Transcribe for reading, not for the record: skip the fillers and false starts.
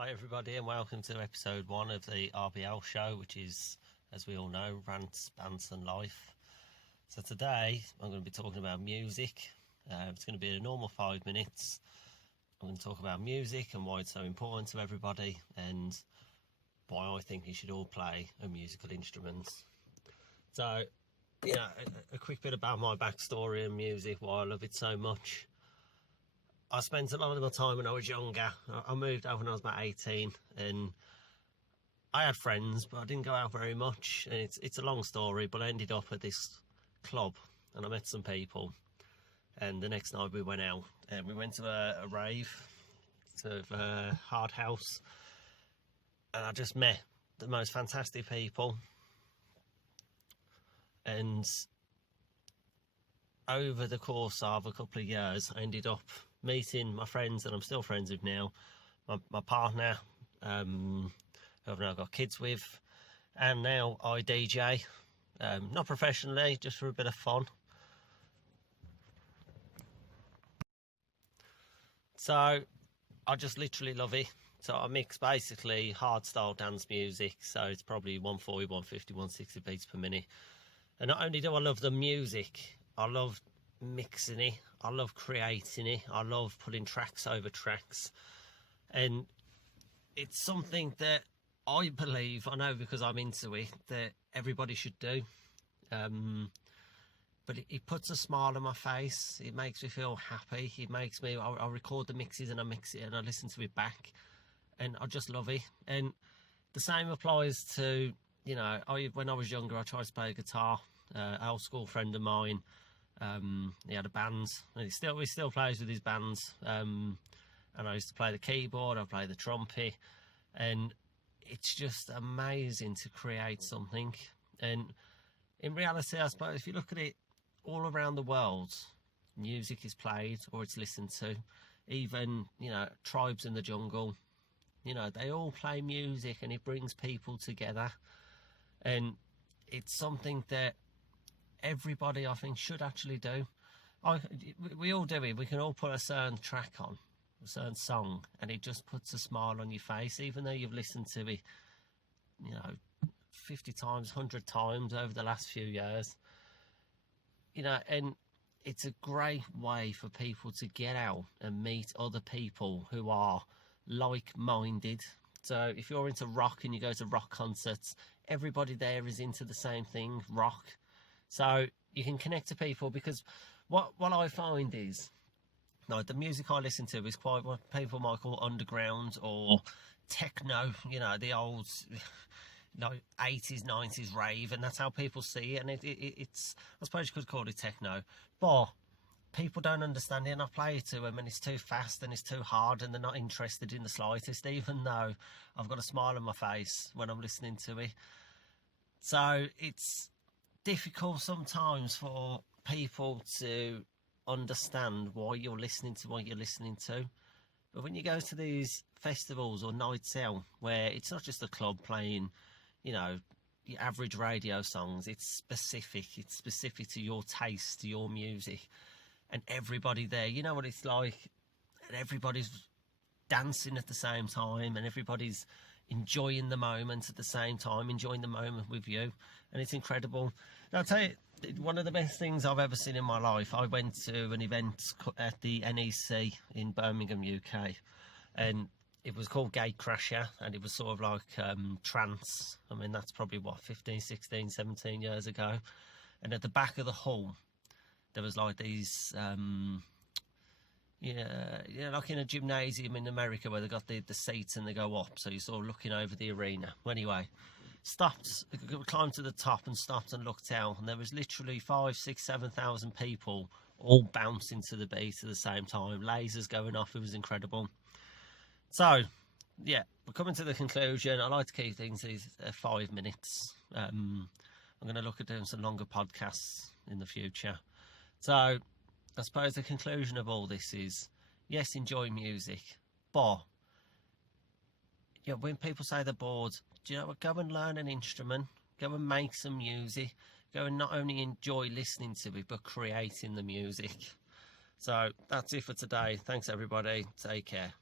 Hi everybody and welcome to episode 1 of the RBL show, which is, as we all know, Rants, Bants and Life. So today I'm going to be talking about music. It's going to be a normal 5 minutes. I'm going to talk about music and why it's so important to everybody and why I think you should all play a musical instrument. So, a quick bit about my backstory and music, why I love it so much. I spent a lot of my time when I was younger. I moved out when I was about 18 and I had friends, but I didn't go out very much. And it's a long story, but I ended up at this club and I met some people. And the next night we went out and we went to a rave, to a hard house. And I just met the most fantastic people. And over the course of a couple of years, I ended up meeting my friends that I'm still friends with now, my partner, who I've now got kids with, and now I DJ, not professionally, just for a bit of fun. So I just literally love it. So I mix basically hardstyle dance music, so it's probably 140, 150, 160 beats per minute. And not only do I love the music, I love mixing it, I love creating it, I love putting tracks over tracks, and it's something that I believe, I know because I'm into it, that everybody should do. But it puts a smile on my face, it makes me feel happy, it makes me, I record the mixes and I mix it and I listen to it back and I just love it. And the same applies to, when I was younger I tried to play guitar. An old school friend of mine, he had a band and he still plays with his bands, and I used to play the keyboard, I play the trumpet, and it's just amazing to create something. And in reality, I suppose if you look at it, all around the world music is played or it's listened to. Even tribes in the jungle, they all play music and it brings people together, and it's something that everybody I think should actually do. We all do it. We can all put a certain track on, a certain song, and it just puts a smile on your face, even though you've listened to it 50 times, 100 times over the last few years. And it's a great way for people to get out and meet other people who are like-minded. So if you're into rock and you go to rock concerts, everybody there is into the same thing, rock. So you can connect to people, because what I find is, the music I listen to is quite what people might call underground or techno, the old 80s, 90s rave, and that's how people see it. And it's, I suppose you could call it techno, but people don't understand it, and I play it to them and it's too fast and it's too hard and they're not interested in the slightest, even though I've got a smile on my face when I'm listening to it. So it's difficult sometimes for people to understand why you're listening to what you're listening to. But when you go to these festivals or nights out where it's not just a club playing your average radio songs, it's specific to your taste, to your music, and everybody there, you know what it's like, and everybody's dancing at the same time and everybody's enjoying the moment at the same time, enjoying the moment with you, and it's incredible. Now, I'll tell you, one of the best things I've ever seen in my life, I went to an event at the NEC in Birmingham, UK, and it was called Gatecrasher, and it was sort of like trance. I mean, that's probably, 15, 16, 17 years ago. And at the back of the hall, there was like these, like in a gymnasium in America where they got the seats and they go up, so you're sort of looking over the arena. Well, anyway, climbed to the top and stopped and looked out, and there was literally 5, 6, 7,000 people all bouncing to the beat at the same time, lasers going off. It was incredible. So yeah, we're coming to the conclusion. I like to keep things 5 minutes. I'm going to look at doing some longer podcasts in the future. So I suppose the conclusion of all this is, yes, enjoy music, but when people say they're bored, do you know what? Go and learn an instrument, go and make some music, go and not only enjoy listening to it, but creating the music. So that's it for today. Thanks everybody. Take care.